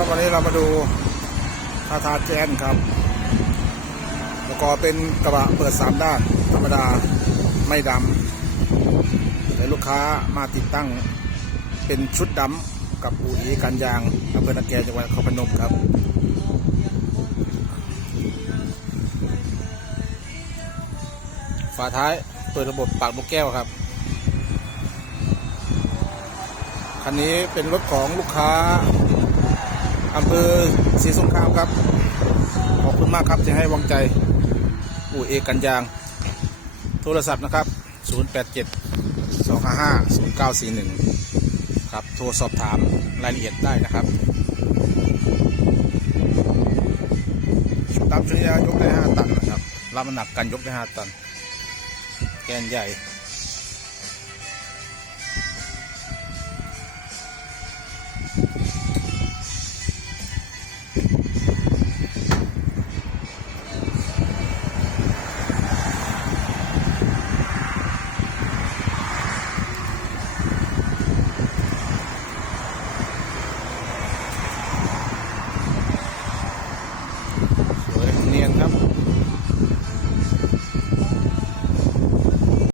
ครับวันนี้เรามาดูทาทาแจนครับแล้วก็เป็นกระบะเปิดสามด้าน ธรรมดาไม่ดำแต่ลูกค้ามาติดตั้งเป็นชุดดำกับอูอีกันยางอำเภอนาแกจังหวัดนครพนมครับฝาท้ายเปิดระบบปากนกแก้วครับคันนี้เป็นรถของลูกค้า อำเภอศรีสงครามครับ ขอบคุณมากครับที่ให้วางใจอู่เอกันยาง โทรศัพท์นะครับ 087 255 0941 ครับ โทรสอบถามรายละเอียดได้นะครับตามชุยายกได้ 5 ตันนะครับ รับน้ำหนักกันยกได้ 5 ตัน แกนใหญ่